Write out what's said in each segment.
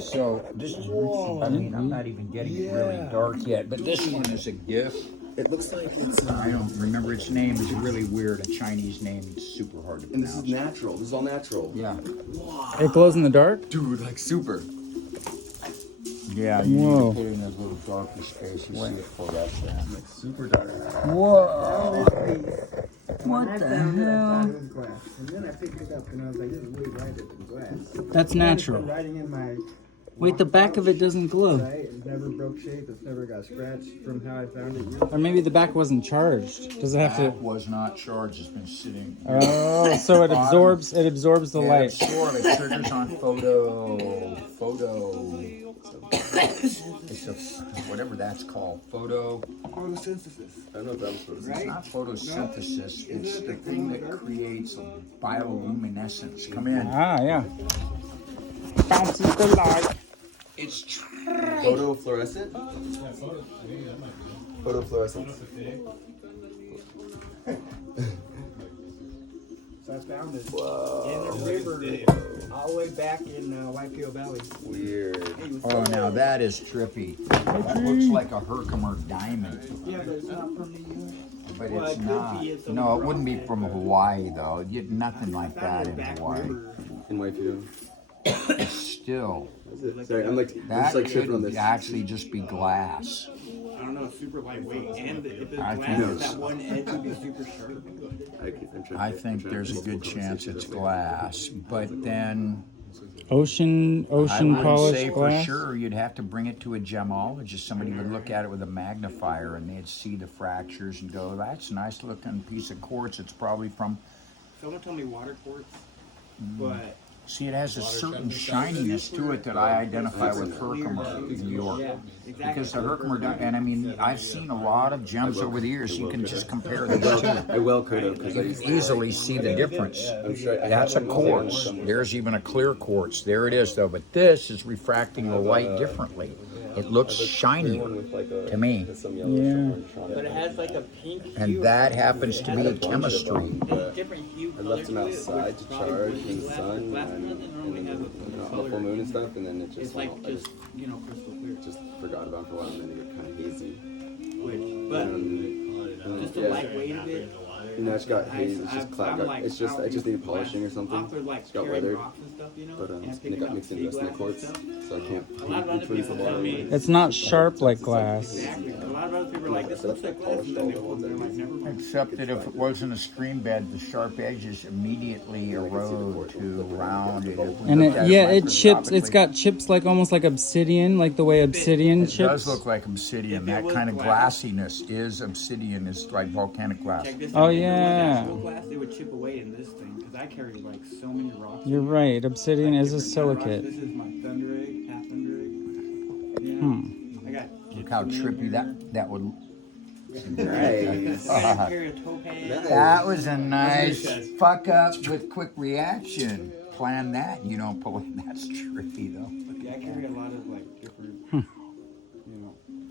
So this, I mean, I'm not even getting it really dark yet, but this one is a gift. It looks like it's. I don't remember its name. It's really weird, a Chinese name. It's super hard to And pronounce. this is natural. This is all natural. Yeah. It glows in the dark? Dude, like super. Yeah, you Whoa. need to put it in a little darker space. You see it fluorescent. Like super dark. Whoa! What the I found it, I hell? thought it was glass. And then I picked it up and I was like, this is way brighter than glass. That's natural. Writing in my Wait, the back of it doesn't glow. right? It never broke shape. It's never got scratched from how I found it. Or maybe the back wasn't charged. Does it have That to? was not charged. It's been sitting. Oh, so it absorbs the Yeah, light. absorb. It triggers on photo. It's a, whatever that's called. Photosynthesis. I don't know if that was supposed to It's say. not photosynthesis. It's the thing that creates bioluminescence. Come in. Ah, yeah. Bounces the light. It's Photofluorescent? Photofluorescence. So I found it in a river all the way back in Whitefield Valley. Weird. Oh, now that is trippy. That looks like a Herkimer diamond, Yeah, but it's not from the US. but Well, it's it could not. be. It's a No, it wouldn't be rock. from Hawaii though. Nothing like that in Back Hawaii. river. In Whitefield. Still, Is it? Sorry, I'm like, I'm that just like tripping on could this. actually just be glass. I don't know, it's super lightweight. And if it's I glass, think that one edge would be super sharp. I think there's a good chance it's glass, but then Ocean I would say polished for glass. sure you'd have to bring it to a gemologist. Somebody would look at it with a magnifier and they'd see the fractures and go, "That's a nice looking piece of quartz. It's probably from." Someone told me water quartz, but See, it has a certain shininess to it that I identify with Herkimer in New York. yeah, exactly. Because the Herkimer, and I mean, I've seen a lot of gems over the years. You can just compare the two. I well could have because I You used can easily see the difference. I'm sure I That's a have it quartz. somewhere. There's even a clear quartz. There it is, though. But this is refracting the light differently. It looks shinier to me. Yeah. But it has like a pink hue. And that happens to be chemistry. Different hue. I left them color to it, outside to which probably charge really in the glass- sun glass and doesn't normally have a on the color. full moon and stuff, and then it just It's like went off. I just, crystal clear. just forgot about it for a while, and then it got kind of hazy. But And just the yeah. lightweight of it. And now it's got hazy. It's just cloud. It's just I just need polishing or something. It's got weathered, but and it got mixed into rest of the quartz, so I can't A lot of other include people the tell water. me. It's not sharp like glass. Exactly. A lot of other people are like, this looks like glass, and then they hold it, they're like, never mind. Except that if it wasn't a stream bed, the sharp edges immediately erode to round it. If we And looked it, at yeah, it chips. It's microscopically, got chips like almost like obsidian, like the way obsidian It chips. does look like obsidian. If it That was kind of glass- glassiness is obsidian. Is like volcanic glass. Check this Oh, out. If it was yeah. actual glass, they would chip away in this thing, because I carry like so many rocks. You're right. Obsidian is a Different kind of silicate. rocks. This is my thunder egg, half thunder egg. Yeah. Hmm. I got. Look how trippy that would. Nice. I got a pair of topaz. That was a nice fuck up with quick reaction. Plan that. You don't pull it. That's trippy though. Yeah, I carry a lot of like different, A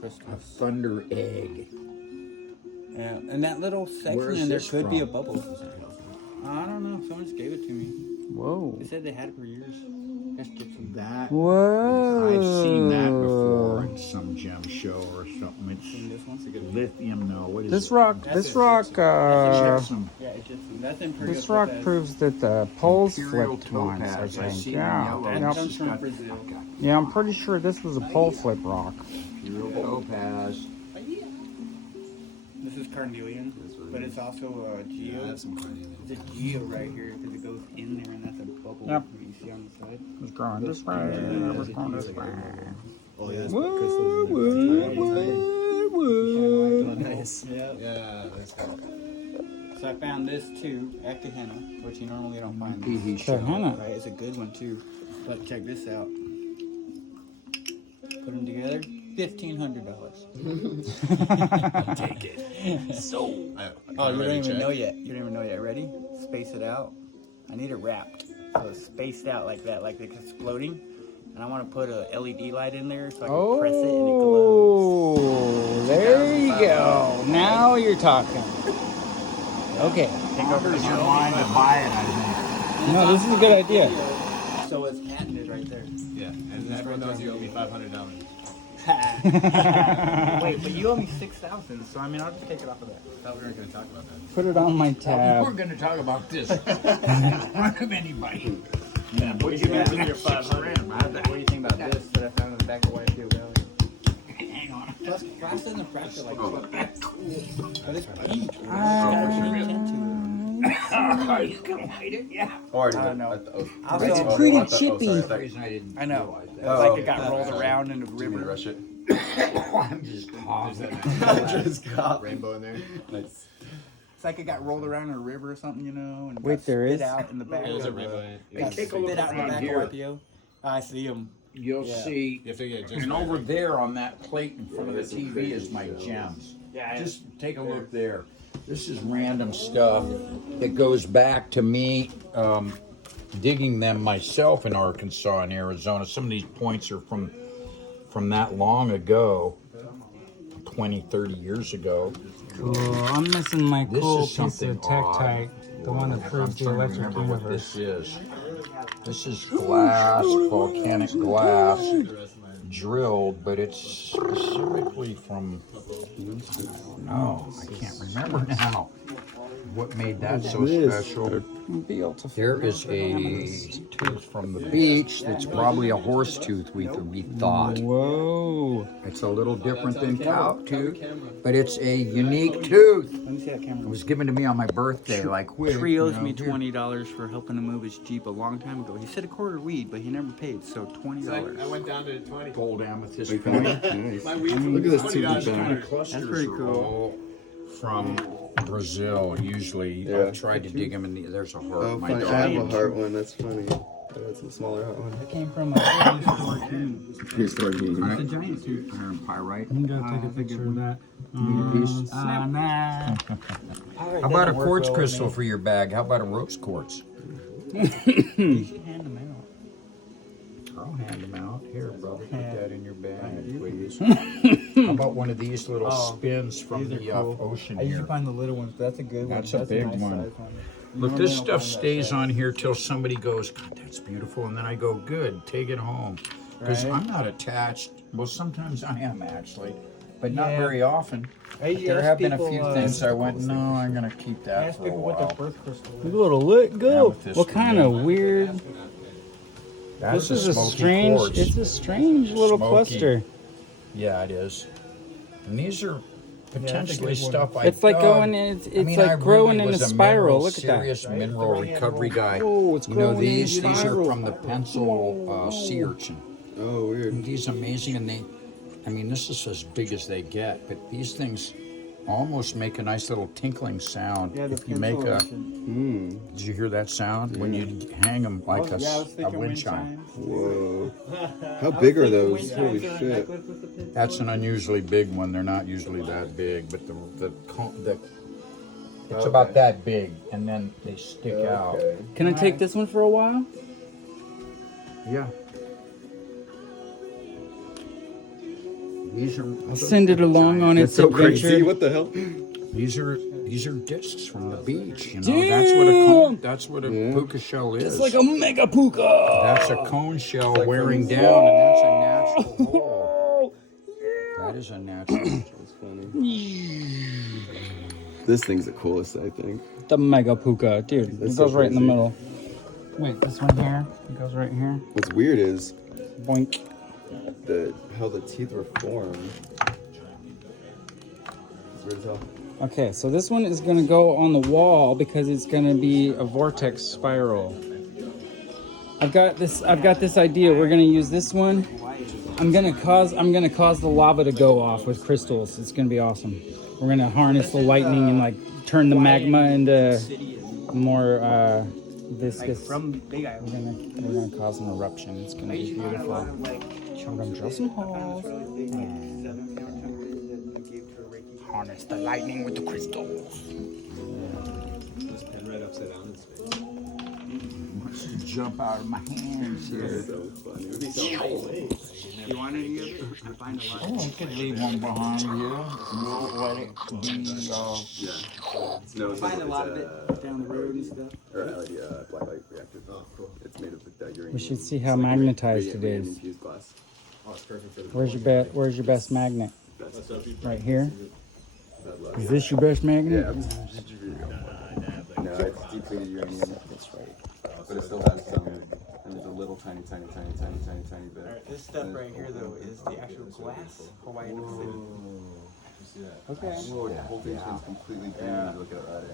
crystals. thunder egg. Yeah, and that little section Where's in there this could be a from? bubble. I don't know. Someone just gave it to me. Whoa. They said they had it for years. That's gypsum. That Whoa. I've seen that before in some gem show or something. Seen It's this one? It's a good one. lithium. No, what is This it? rock. Gypsum. Yeah, it's gypsum. That's imperial This rock topaz. proves that the poles Imperial flipped once. I topaz. I think. see Yeah. yellow. That Yep. comes from Brazil. Yeah, I'm pretty sure this was a pole flip rock. Imperial topaz. This is carnelian, but it's also a geo. It's a geo right here because it goes in there, and that's a bubble. Yep. You see on the side. It's growing this way. It's going this way. Oh yeah, that's Whoa, what crystals whoa, in whoa, whoa. Nice. Yeah. Yeah, that's cool. So I found this too at Gehenna, which you normally don't find. Pee-hee This. show. Gehenna. Right, it's a good one too. But check this out. Put them together, $1,500. Take it. So. Oh, you don't even know yet. You don't even know yet. Ready? Space it out. I need it wrapped. So it's spaced out like that, like it's exploding. And I want to put a LED light in there so I can press it and it glows. Oh, there you go. Now you're talking. Okay. Conquers your mind to buy it, I think. No, this is a good idea. So it's patented right there. Yeah, and Everyone knows you owe me $500. Wait, but you owe me 6,000, so I mean, I'll just take it off of that. I thought we weren't going to talk about that. Put it on my We're tab. going to talk about this in front of anybody. Man, what you got Your 500. What do you think about this that I found in the back of YPO Valley? Hang on. Plus, glass doesn't fracture like that. But it's pink. You can light it, yeah. Or I don't know. It's pretty chippy. Reason I didn't I know. realize It's that. like it got rolled around in the Do you want me to river. rush it? I'm just coughing. Just got Rainbow in there. Nice. It's like it got rolled around in a river or something, you know, and Wait, got there spit is? out in the back. There's a of, rainbow in it. Hey, got take a look spit out in the around back here. of YPO. I see them. You'll Yeah. see. You have to get just And right. over there on that plate in front of the TV is my gems. Yeah. Just take a look there. This is random stuff that goes back to me digging them myself in Arkansas and Arizona. Some of these points are from that long ago, 20, 30 years ago. Cool. I'm missing my This cool is piece something of odd. Tektite, the one that I'm proves the trying to electric remember what universe. this is. This is glass, volcanic glass, drilled, but it's specifically from, no, I can't remember now what made that so special. Be able to There is a tooth from the beach that's probably a horse tooth, we thought. Whoa. It's a little different than cow tooth, but it's a unique tooth. Let me see that It camera. was given to me on my birthday, like quick. Tree owes you me know. $20 for helping him move his Jeep a long time ago. He said a quarter weed, but he never paid, so $20. I went down to 20. Gold amethyst Nice. point. My weed from Look at this $20 tooth to bag. 100. Clusters That's pretty are cool. all from Brazil, usually. Yeah. I've tried to dig them, and there's a heart. Oh, My funny. dog. I have a heart one. That's funny. I got some smaller heart one. That came from a store too. Here's 30. It's a giant tooth. Iron pyrite. I'm gonna take a picture of that. How about a quartz crystal for your bag? How about a rose quartz? You should hand them out. I'll hand them out. Here, brother, put that in your bag, please. How about one of these little spins from These are the cool. ocean I usually here? find the little ones, but that's a good one. That's a big nice one. size Look, Normally this I don't stuff find that stays size. on here till somebody goes, God, that's beautiful. And then I go, good, take it home. Because Right. I'm not attached. Well, sometimes I am actually, but not Yeah. very often. I usually There ask have been a people, few things I went, I no, I'm going to keep that ask for a people what their while. birth crystal You is. gotta let go. Amethyst What kind of weird? That's This is a smoky strange. quartz. It's a strange little Smoky. cluster. Yeah, it is. And these are potentially good one. stuff I It's like dug. going in. It's I mean, like I growing really in a was spiral. Look at that. serious mineral recovery guy. Oh, it's You know, growing in a these are spiral. from the pencil sea urchin. Oh, weird. These amazing, and I mean, this is as big as they get, but these things almost make a nice little tinkling sound. Yeah, the If you make a, Hmm. did you hear that sound? When you hang them like I was a thinking wind chime. Whoa. How big are those? Holy shit. That's an unusually big one. They're not usually that big, but it's about that big, and then they stick out. Okay. Can I take this one for a while? Yeah. These are I'll send it along on That's its so adventure. crazy. What the hell? these are discs from the beach. You know, Damn! that's what a Yeah. puka shell is. It's like a mega puka. That's a cone shell like wearing from- down, and that's a natural hole. That is a natural. That's funny. This thing's the coolest, I think. The mega puka, dude. That's It so goes right in the crazy. middle. Wait, this one here. It goes right here. What's weird is Boink. how the teeth were formed. It's weird as hell. Okay, so this one is gonna go on the wall because it's gonna be a vortex spiral. I've got this idea. We're gonna use this one. I'm gonna cause the lava to go off with crystals. It's gonna be awesome. We're gonna harness the lightning and like turn the magma into more viscous. From Big Island. We're gonna cause an eruption. It's gonna be beautiful. We're gonna drill some holes. Harness the lightning with the crystals. Just pen right upside down in space. Wants to jump out of my hands here. So funny. You want any of it? I find a lot. Oh, I could leave one behind you. We'll let it be. No, it's I find a lot of it's it down the road and stuff. or LED black light reactor. Oh, cool. It's made of uranium. We should see how magnetized it is. Infused glass. Oh, it's perfect for the Where's your best magnet? That's Right here. that low. Is this your best magnet? Yeah. No, it's depleted uranium. That's right. But it still has some. And there's a little tiny bit. Alright, this stuff right here though is the actual glass Hawaiian Pacific. Okay. Whoa, the whole thing turns completely green when you look at that.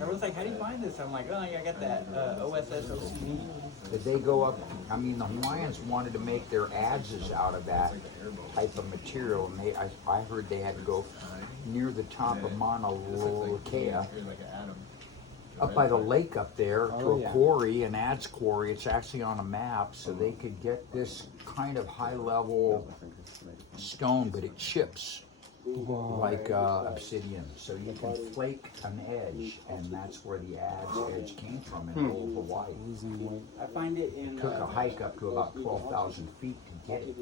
Everyone's like, how do you find this? I'm like, oh, yeah, I got that OSS OCD. Did they go up? I mean, the Hawaiians wanted to make their adzes out of that type of material, and I heard they had to go near the top of Mauna Loa, up by the lake up there, to a quarry, an adze quarry. It's actually on a map, so they could get this kind of high-level stone, but it chips like obsidian. So you can flake an edge, and that's where the adze edge came from in old Hawaii. I find it in. Took a hike up to about 12,000 feet to get it.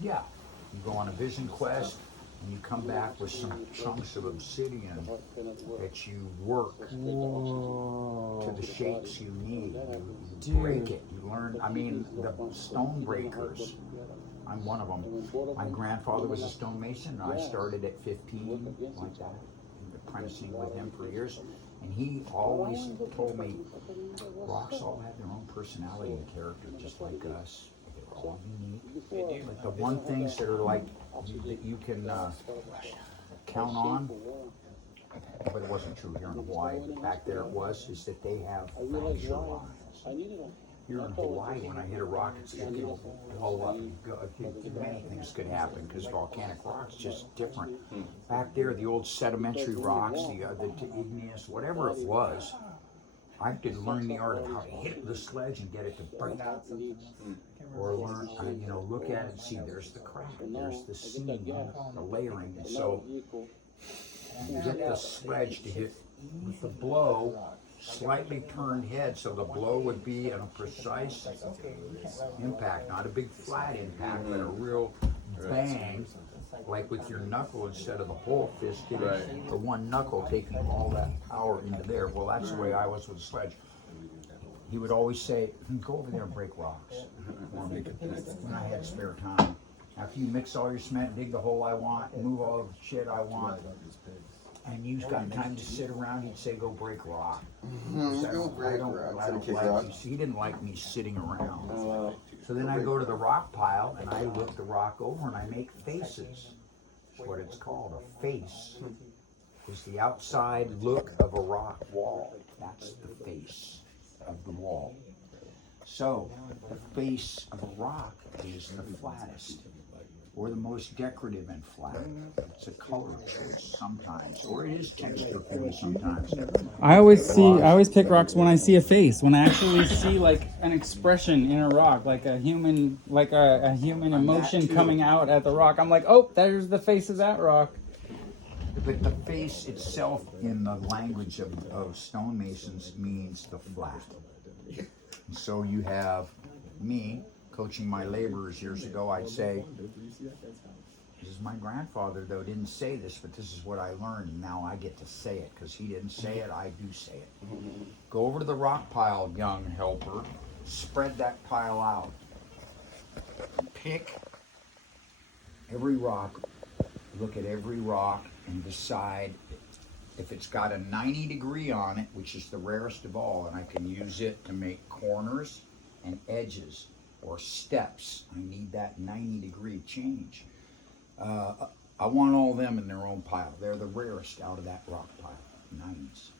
Yeah, you go on a vision quest, and you come back with some chunks of obsidian that you work to the shapes you need. You break it. You learn. I mean, the stone breakers. I'm one of them. My grandfather was a stonemason, and I started at 15, like that, apprenticing with him for years. And he always told me, rocks all have their own personality and character, just like us. They're all unique. But the one things that are like that you can count on, but it wasn't true here in Hawaii. Back there it was, is that they have fracture lines. Here in Hawaii, when I hit a rock, it's just gonna blow up. Many things could happen because volcanic rock's just different. Back there, the old sedimentary rocks, the igneous, whatever it was, I could learn the art of how to hit the sledge and get it to break. Or learn, look at it and see there's the crack, there's the seam, the layering. And so you get the sledge to hit with the blow, slightly turned head, so the blow would be in a precise impact, not a big flat impact, but a real bang, like with your knuckle instead of the whole fist hitting the one knuckle, taking all that power into there. Well, that's the way I was with the sledge. He would always say, go over there and break rocks when I had spare time. After you mix all your cement, dig the hole I want, move all the shit I want, and you've got time to sit around, he'd say, go break rock. I don't like he didn't like me sitting around. So then I go to the rock pile, and I lift the rock over, and I make faces. That's what it's called, a face. Is the outside look of a rock wall. That's the face of the wall. So, the face of a rock is the flattest, or the most decorative and flat. It's a color choice sometimes, or it is texture for sometimes. I always pick rocks when I see a face, when I actually see like an expression in a rock, like a human emotion coming out at the rock. I'm like, oh, there's the face of that rock. But the face itself, in the language of stonemasons, means the flat. And so you have me coaching my laborers years ago. I'd say, this is my grandfather, though, didn't say this, but this is what I learned, and now I get to say it, because he didn't say it, I do say it. Go over to the rock pile, young helper. Spread that pile out. Pick every rock, look at every rock, and decide if it's got a 90 degree on it, which is the rarest of all, and I can use it to make corners and edges or steps. I need that 90 degree change. I want all of them in their own pile. They're the rarest out of that rock pile, 90s.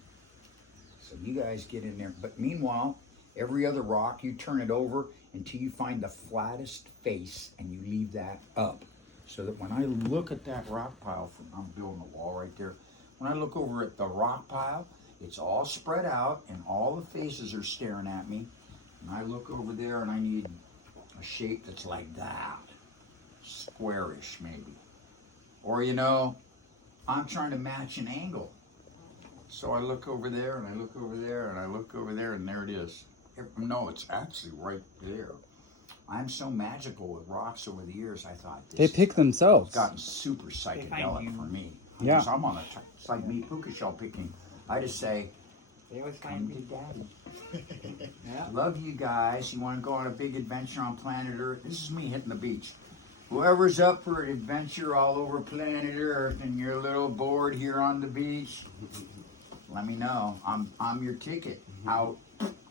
So you guys get in there. But meanwhile, every other rock, you turn it over until you find the flattest face, and you leave that up. So that when I look at that rock pile, I'm building a wall right there. When I look over at the rock pile, it's all spread out, and all the faces are staring at me. And I look over there, and I need a shape that's like that. Squarish, maybe. Or, I'm trying to match an angle. So I look over there, and I look over there, and I look over there, and there it is. No, it's actually right there. I'm so magical with rocks over the years, I thought They pick themselves. It's gotten super psychedelic for me. Yeah. Because I'm on it's like me puka shell picking. I just say, They always Come find to me. daddy. Yeah. Love you guys. You want to go on a big adventure on planet Earth? This is me hitting the beach. Whoever's up for an adventure all over planet Earth and you're a little bored here on the beach, let me know. I'm your ticket out.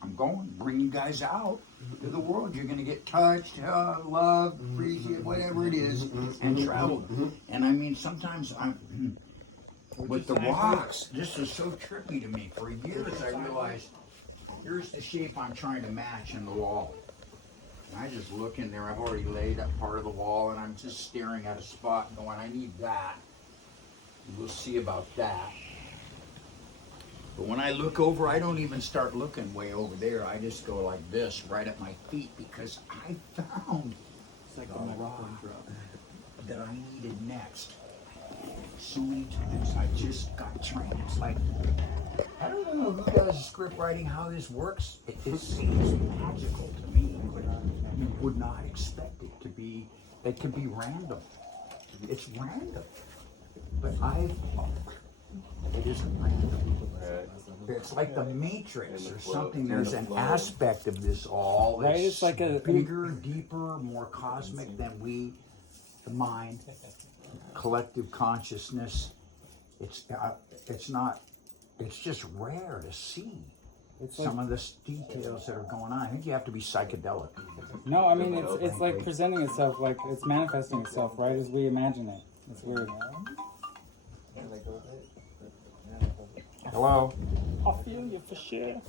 I'm going. Bring you guys out to the world. You're gonna get touched, loved, appreciated, whatever it is, and travel. And I mean, sometimes I'm with the rocks. This is so trippy to me. For years, I realized here's the shape I'm trying to match in the wall. And I just look in there. I've already laid up part of the wall, and I'm just staring at a spot, going, "I need that." We'll see about that. But when I look over, I don't even start looking way over there. I just go like this, right at my feet, because I found the rock that I needed next. So many times I just got trained. It's like, I don't know who does script writing, how this works. It seems magical to me. You would not expect it to be, it could be random. It's random. But it isn't random. It's like the Matrix or something. There's an aspect of this all that's Right, it's like a bigger, deeper, more cosmic than we, the mind, collective consciousness. It's not. It's just rare to see some of the details that are going on. I think you have to be psychedelic. No, I mean it's like presenting itself, like it's manifesting itself right as we imagine it. It's weird. Hello. I feel you for sure.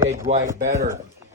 Hey, Dwight, better.